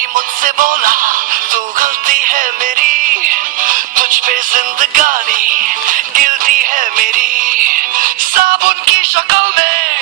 ही मुझसे बोला तू गलती है मेरी, तुझ पे जिंदगानी गिरती है मेरी। साबुन की शक्ल में